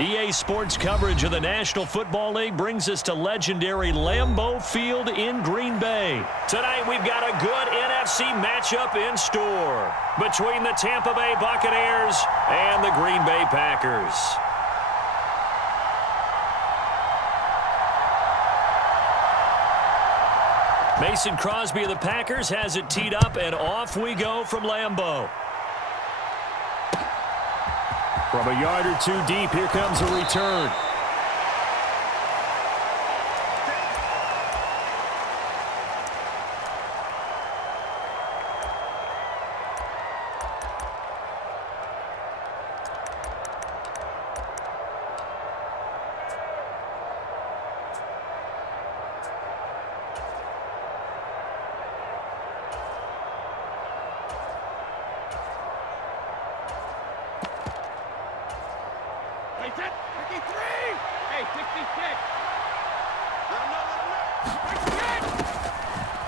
EA Sports coverage of the National Football League brings us to legendary Lambeau Field in Green Bay. Tonight we've got a good NFC matchup in store between the Tampa Bay Buccaneers and the Green Bay Packers. Mason Crosby of the Packers has it teed up, and off we go from Lambeau. From a yard or two deep, here comes a return.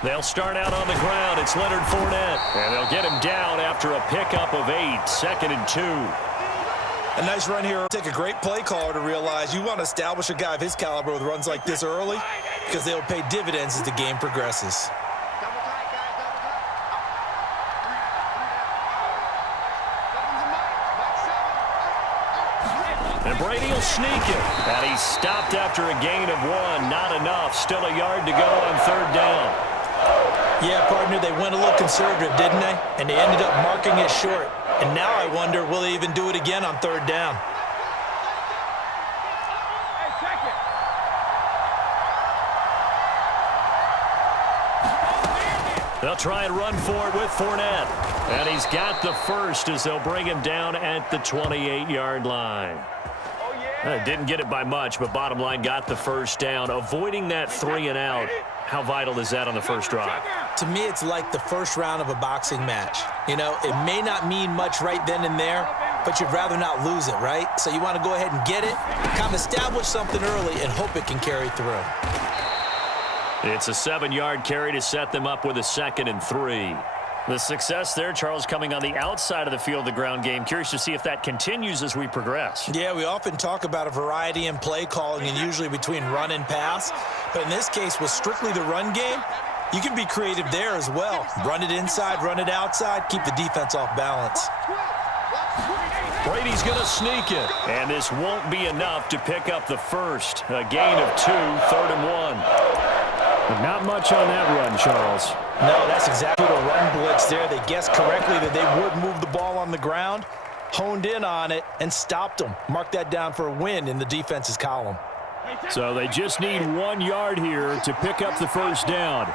They'll start out on the ground. It's Leonard Fournette. And they'll get him down after a pickup of 8, 2nd and 2. A nice run here. Take a great play caller to realize you want to establish a guy of his caliber with runs like this early because they'll pay dividends as the game progresses. And Brady will sneak it. And he's stopped after a gain of 1. Not enough. Still a yard to go on 3rd down. Yeah, partner, they went a little conservative, didn't they? And they ended up marking it short. And now I wonder, will they even do it again on 3rd down? They'll try and run for it with Fournette. And he's got the first as they'll bring him down at the 28-yard line. Didn't get it by much, but bottom line got the first down. Avoiding that 3 and out. How vital is that on the first drive? To me, it's like the first round of a boxing match. You know, it may not mean much right then and there, but you'd rather not lose it, right? So you want to go ahead and get it, kind of establish something early, and hope it can carry through. It's a 7-yard carry to set them up with a 2nd and 3. The success there, Charles, coming on the outside of the field, the ground game. Curious to see if that continues as we progress. Yeah, we often talk about a variety in play calling and usually between run and pass. But in this case, with strictly the run game, you can be creative there as well. Run it inside, run it outside, keep the defense off balance. Brady's going to sneak it. And this won't be enough to pick up the first. A gain of 2, 3rd and 1. But not much on that run, Charles. No, that's exactly the run blitz there. They guessed correctly that they would move the ball on the ground, honed in on it, and stopped them. Mark that down for a win in the defense's column. So they just need 1 yard here to pick up the first down.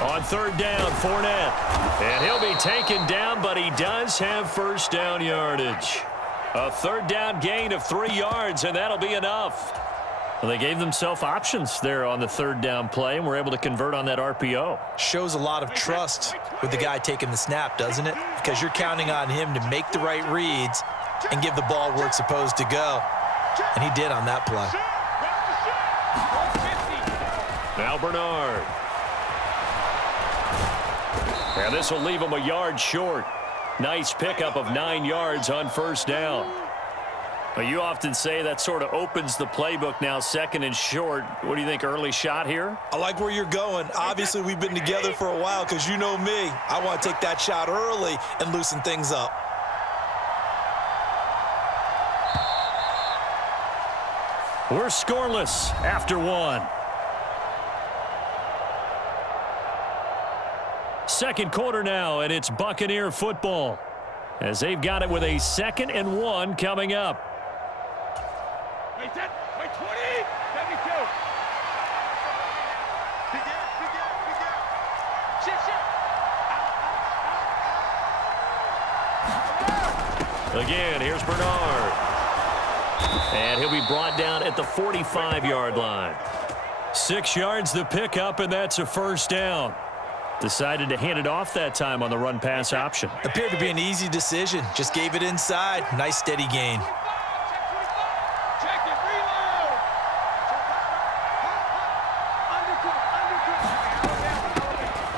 On 3rd down, Fournette. And he'll be taken down, but he does have first down yardage. A 3rd down gain of 3 yards, and that'll be enough. Well, they gave themselves options there on the 3rd down play, and were able to convert on that RPO. Shows a lot of trust with the guy taking the snap, doesn't it? Because you're counting on him to make the right reads and give the ball where it's supposed to go. And he did on that play. Now Bernard. And this will leave him a yard short. Nice pickup of 9 yards on first down. Well, you often say that sort of opens the playbook now, 2nd and short. What do you think, early shot here? I like where you're going. Obviously, we've been together for a while because you know me. I want to take that shot early and loosen things up. We're scoreless after 1. Second quarter now, and it's Buccaneer football as they've got it with a 2nd and 1 coming up. Wait, 10, wait, 20, 72. Again, here's Bernard. And he'll be brought down at the 45-yard line. 6 yards the pickup, and that's a first down. Decided to hand it off that time on the run-pass option. Appeared to be an easy decision. Just gave it inside. Nice, steady gain.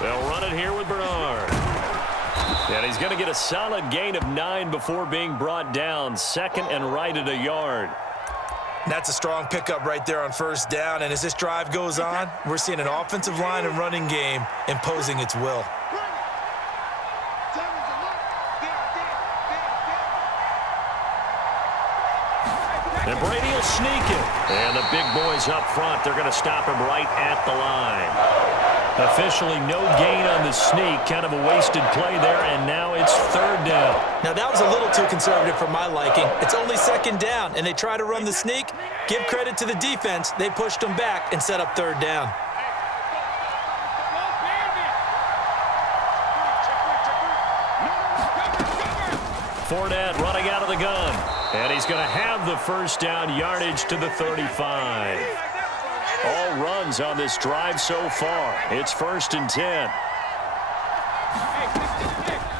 They'll run it here with Bernard. And he's going to get a solid gain of 9 before being brought down. Second and right at a yard. That's a strong pickup right there on first down. And as this drive goes on, we're seeing an offensive line and running game imposing its will. And Brady will sneak it. And the big boys up front, they're going to stop him right at the line. Officially no gain on the sneak. Kind of a wasted play there, and now it's third down. Now, that was a little too conservative for my liking. It's only second down, and they try to run the sneak. Give credit to the defense. They pushed them back and set up third down. Fournette running out of the gun. And he's going to have the first down yardage to the 35. All runs on this drive so far. It's 1st and 10.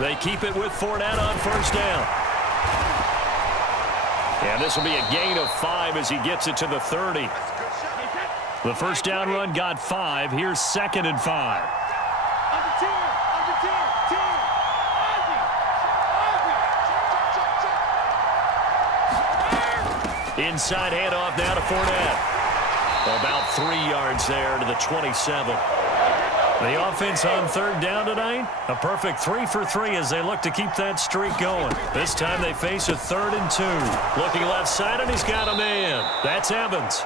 They keep it with Fournette on first down. And this will be a gain of 5 as he gets it to the 30. The first down run got 5. Here's 2nd and 5. Inside handoff now to Fournette. About 3 yards there to the 27. The offense on third down tonight, a perfect 3 for 3 as they look to keep that streak going. This time they face a 3rd and 2. Looking left side, and he's got a man. That's Evans.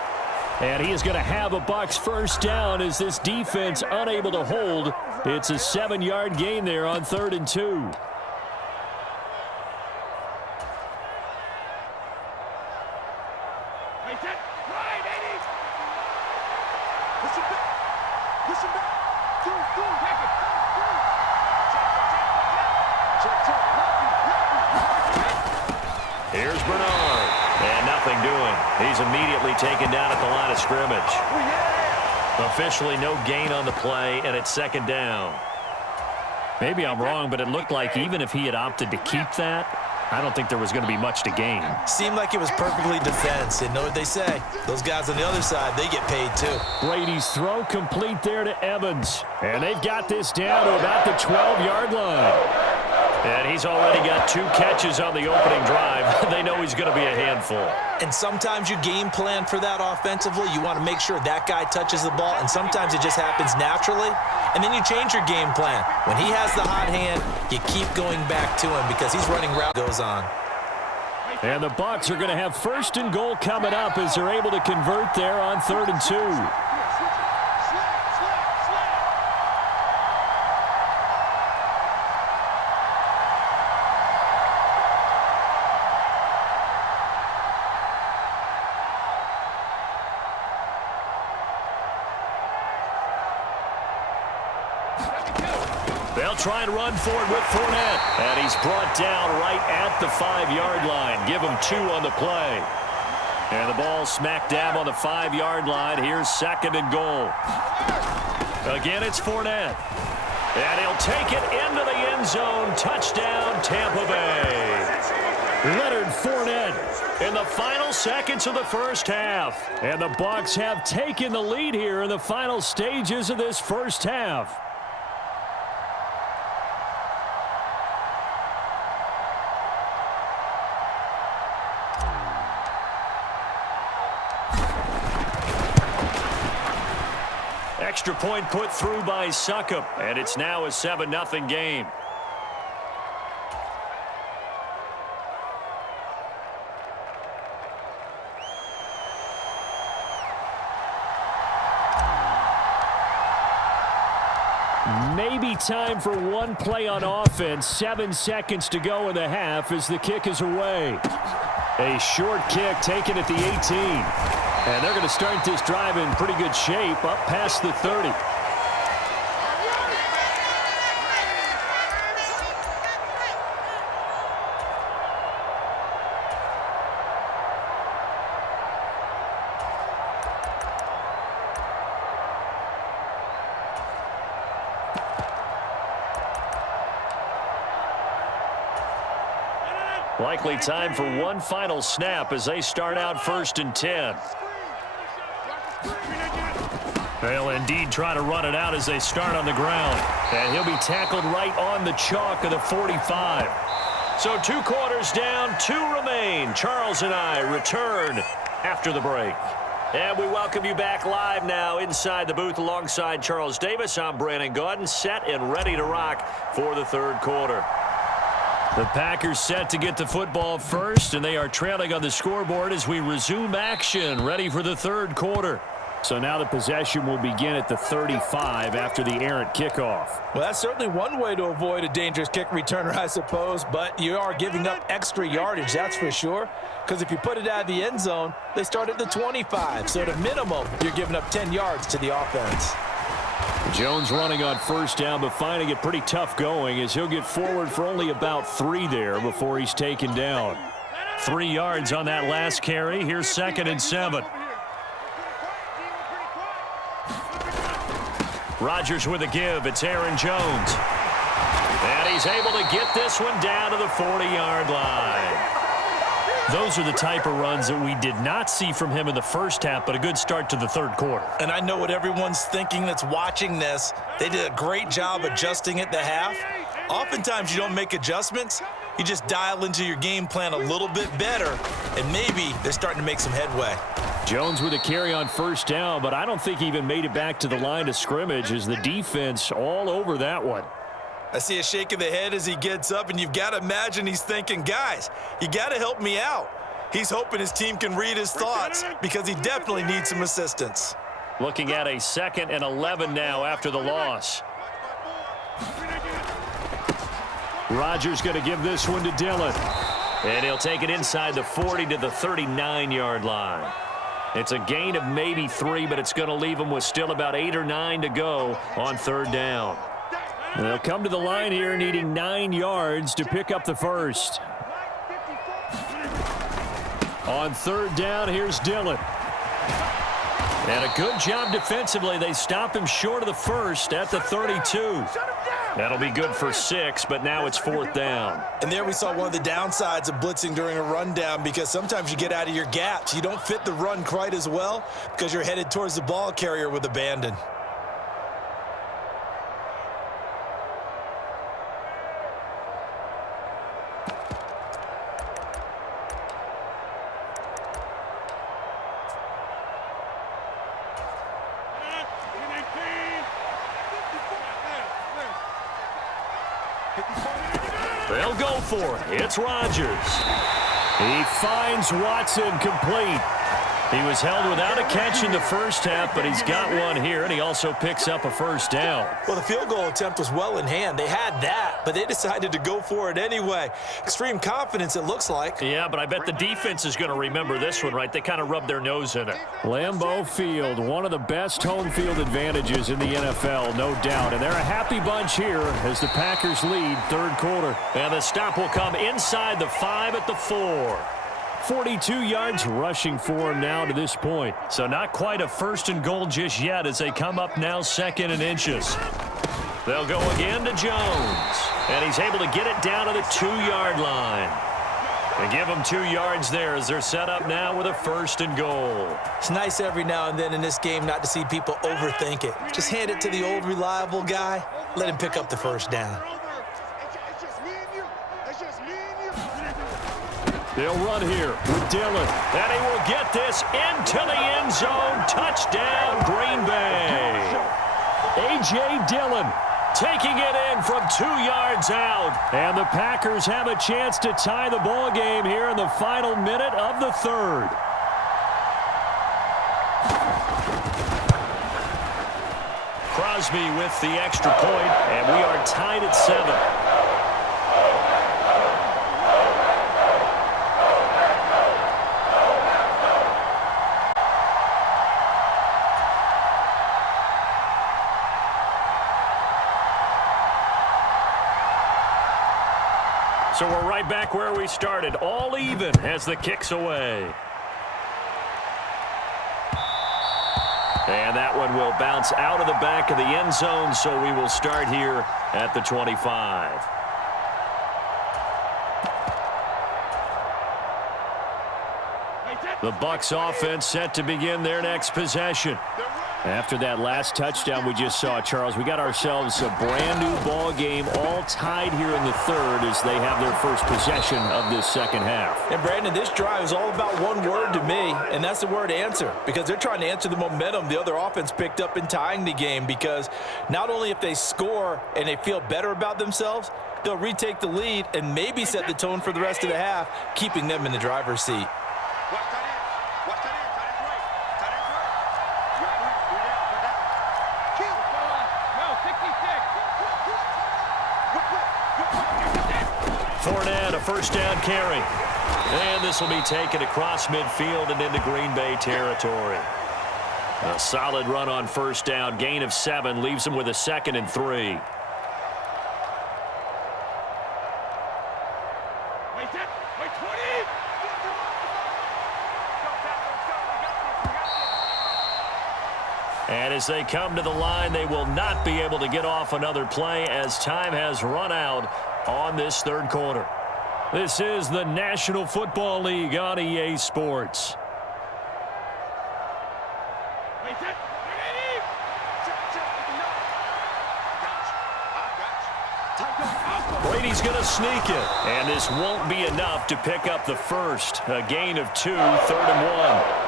And he is going to have a Bucs first down as this defense unable to hold. It's a 7-yard gain there on 3rd and 2. Here's Bernard. And nothing doing. He's immediately taken down at the line of scrimmage. Officially no gain on the play, and it's 2nd down. Maybe I'm wrong, but it looked like even if he had opted to keep that, I don't think there was going to be much to gain. Seemed like it was perfectly defense. And know what they say? Those guys on the other side, they get paid too. Brady's throw complete there to Evans. And they've got this down to about the 12-yard line. And he's already got 2 catches on the opening drive. They know he's going to be a handful. And sometimes you game plan for that offensively. You want to make sure that guy touches the ball, and sometimes it just happens naturally. And then you change your game plan. When he has the hot hand, you keep going back to him because he's running route goes on. And the Bucs are going to have 1st and goal coming up as they're able to convert there on 3rd and 2. They'll try and run for it with Fournette. And he's brought down right at the 5-yard line. Give him 2 on the play. And the ball smack dab on the 5-yard line. Here's 2nd and goal. Again, it's Fournette. And he'll take it into the end zone. Touchdown, Tampa Bay. Leonard Fournette in the final seconds of the first half. And the Bucs have taken the lead here in the final stages of this first half. Extra point put through by Succop, and it's now a 7-0 game. Maybe time for one play on offense. 7 seconds to go in the half as the kick is away. A short kick taken at the 18. And they're going to start this drive in pretty good shape up past the 30. Likely time for one final snap as they start out 1st and 10. They'll indeed try to run it out as they start on the ground. And he'll be tackled right on the chalk of the 45. So 2 quarters down, 2 remain. Charles and I return after the break. And we welcome you back live now inside the booth alongside Charles Davis. I'm Brandon Gaudin, set and ready to rock for the third quarter. The Packers set to get the football first, and they are trailing on the scoreboard as we resume action, ready for the third quarter. So now the possession will begin at the 35 after the errant kickoff. Well, that's certainly one way to avoid a dangerous kick returner, I suppose, but you are giving up extra yardage, that's for sure, because if you put it out of the end zone, they start at the 25, so at a minimum, you're giving up 10 yards to the offense. Jones running on first down, but finding it pretty tough going as he'll get forward for only about 3 there before he's taken down. 3 yards on that last carry. Here's 2nd and 7. Rodgers with a give. It's Aaron Jones. And he's able to get this one down to the 40-yard line. Those are the type of runs that we did not see from him in the first half, but a good start to the third quarter. And I know what everyone's thinking that's watching this. They did a great job adjusting at the half. Oftentimes you don't make adjustments. You just dial into your game plan a little bit better, and maybe they're starting to make some headway. Jones with a carry on first down, but I don't think he even made it back to the line of scrimmage as the defense all over that one. I see a shake of the head as he gets up, and you've got to imagine he's thinking, guys, you got to help me out. He's hoping his team can read his thoughts because he definitely needs some assistance. Looking at a 2nd and 11 now after the loss. Rodgers going to give this one to Dillon. And he'll take it inside the 40 to the 39-yard line. It's a gain of maybe 3, but it's going to leave them with still about 8 or 9 to go on third down. They'll come to the line here needing 9 yards to pick up the first. On third down, here's Dillon. And a good job defensively. They stop him short of the first at the 32. That'll be good for 6, but now it's 4th down. And there we saw one of the downsides of blitzing during a rundown because sometimes you get out of your gaps. You don't fit the run quite as well because you're headed towards the ball carrier with abandon. They'll go for it. It's Rodgers. He finds Watson complete. He was held without a catch in the first half, but he's got one here, and he also picks up a first down. Well, the field goal attempt was well in hand. They had that, but they decided to go for it anyway. Extreme confidence, it looks like. Yeah, but I bet the defense is going to remember this one, right? They kind of rubbed their nose in it. Lambeau Field, one of the best home field advantages in the NFL, no doubt. And they're a happy bunch here as the Packers lead third quarter. And the stop will come inside the 5 at the 4. 42 yards rushing for him now to this point. So not quite a 1st and goal just yet as they come up now 2nd and inches. They'll go again to Jones. And he's able to get it down to the 2-yard line. And give them 2 yards there as they're set up now with a 1st and goal. It's nice every now and then in this game not to see people overthink it. Just hand it to the old reliable guy. Let him pick up the first down. They'll run here with Dillon. And he will get this into the end zone. Touchdown, Green Bay. A.J. Dillon taking it in from 2 yards out. And the Packers have a chance to tie the ball game here in the final minute of the third. Crosby with the extra point, and we are tied at 7. So we're right back where we started, all even as the kick's away. And that one will bounce out of the back of the end zone, so we will start here at the 25. The Bucs offense set to begin their next possession. After that last touchdown we just saw, Charles, we got ourselves a brand new ball game, all tied here in the third as they have their first possession of this second half. And Brandon, this drive is all about one word to me, and that's the word answer, because they're trying to answer the momentum the other offense picked up in tying the game, because not only if they score and they feel better about themselves, they'll retake the lead and maybe set the tone for the rest of the half, keeping them in the driver's seat. Fournette, a first down carry. And this will be taken across midfield and into Green Bay territory. A solid run on first down. Gain of 7 leaves them with a 2nd and 3. And as they come to the line, they will not be able to get off another play as time has run out on this third quarter. This is the National Football League on EA Sports. Brady's going to sneak it, and this won't be enough to pick up the first. A gain of 2, 3rd and 1.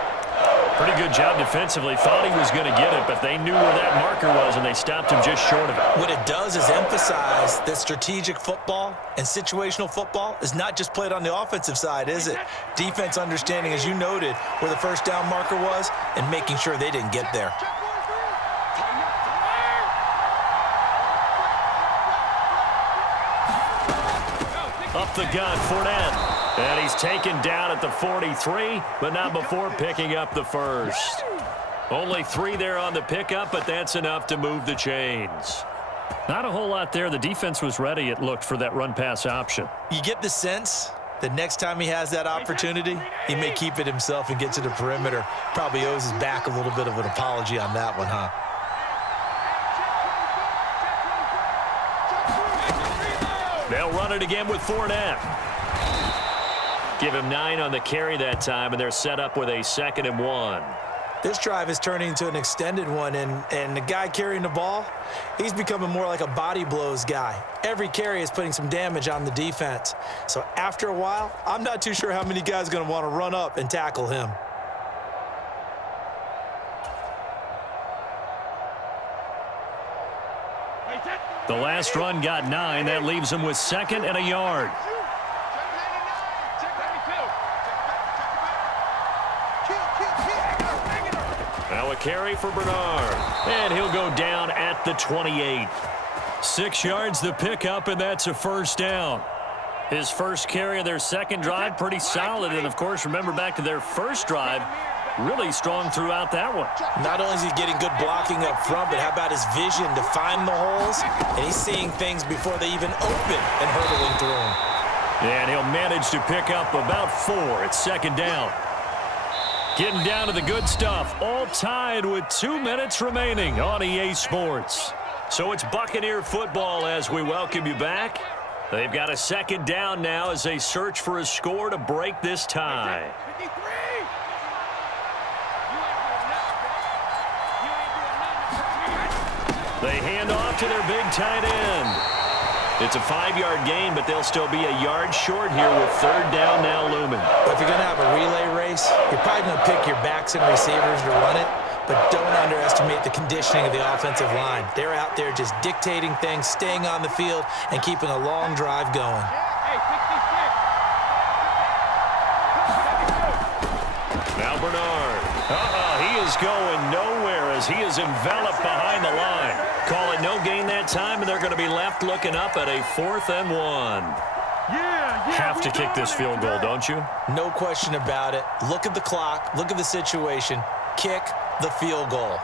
Pretty good job defensively. Thought he was going to get it, but they knew where that marker was, and they stopped him just short of it. What it does is emphasize that strategic football and situational football is not just played on the offensive side, is it? Defense understanding, as you noted, where the first down marker was and making sure they didn't get there. Up the gun, Fournette. And he's taken down at the 43, but not before picking up the first. Only 3 there on the pickup, but that's enough to move the chains. Not a whole lot there. The defense was ready, it looked, for that run-pass option. You get the sense that next time he has that opportunity, he may keep it himself and get to the perimeter. Probably owes his back a little bit of an apology on that one, huh? They'll run it again with Fournette. Give him 9 on the carry that time, and they're set up with a 2nd and 1. This drive is turning into an extended one, and the guy carrying the ball, he's becoming more like a body blows guy. Every carry is putting some damage on the defense. So after a while, I'm not too sure how many guys are going to want to run up and tackle him. The last run got 9. That leaves him with 2nd and a yard. Now a carry for Bernard. And he'll go down at the 28. 6 yards the pickup, and that's a first down. His first carry of their second drive, pretty solid. And, of course, remember back to their first drive, really strong throughout that one. Not only is he getting good blocking up front, but how about his vision to find the holes? And he's seeing things before they even open and hurtling through them. And he'll manage to pick up about 4. It's 2nd down. Getting down to the good stuff. All tied with 2 minutes remaining on EA Sports. So it's Buccaneer football as we welcome you back. They've got a 2nd down now as they search for a score to break this tie. They hand off to their big tight end. It's a 5-yard gain, but they'll still be a yard short here with 3rd down now looming. But if you're going to have a relay race, you're probably going to pick your backs and receivers to run it, but don't underestimate the conditioning of the offensive line. They're out there just dictating things, staying on the field, and keeping a long drive going. Now Bernard. He is going nowhere as he is enveloped behind the line. Call it no gain that time, and they're going to be left looking up at a 4th and 1. Have to kick this field goal, don't you? No question about it. Look at the clock. Look at the situation. Kick the field goal.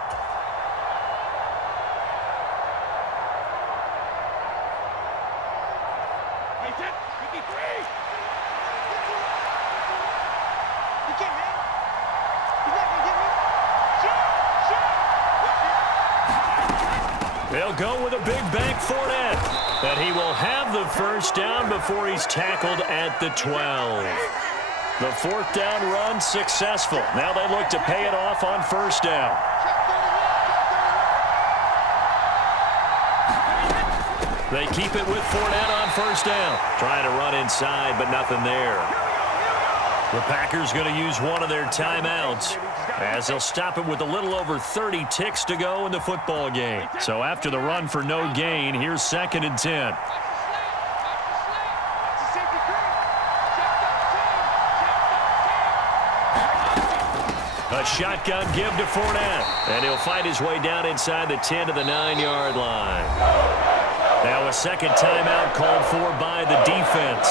They'll go with a big bank Fournette. And he will have the first down before he's tackled at the 12. The 4th down run successful. Now they look to pay it off on 1st down. They keep it with Fournette on first down. Trying to run inside, but nothing there. The Packers going to use one of their timeouts as they'll stop it with a little over 30 ticks to go in the football game. So after the run for no gain, here's 2nd and 10. A shotgun give to Fournette, and he'll fight his way down inside the 10 to the 9-yard line. Now a second timeout called for by the defense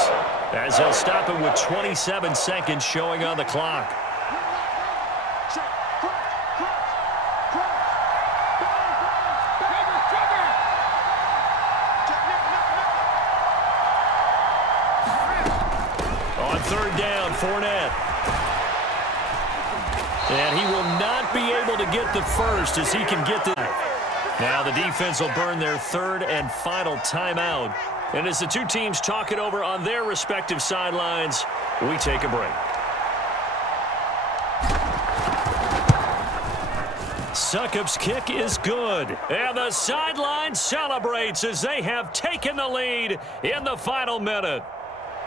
as they'll stop it with 27 seconds showing on the clock. On third down, Fournette. And he will not be able to get the first as he can get the... Now the defense will burn their third and final timeout. And as the two teams talk it over on their respective sidelines, we take a break. Succop's kick is good. And the sideline celebrates as they have taken the lead in the final minute.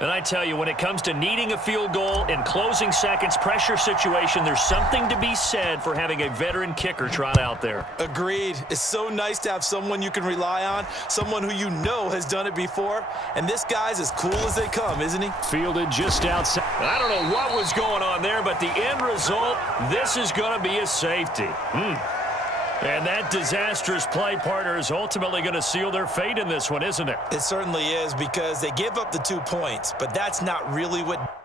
And I tell you, when it comes to needing a field goal in closing seconds, pressure situation, there's something to be said for having a veteran kicker trot out there. Agreed. It's so nice to have someone you can rely on, someone who you know has done it before. And this guy's as cool as they come, isn't he? Fielded just outside. I don't know what was going on there, but the end result, this is going to be a safety. And that disastrous play partner is ultimately going to seal their fate in this one, isn't it? It certainly is, because they give up the 2 points, but that's not really what...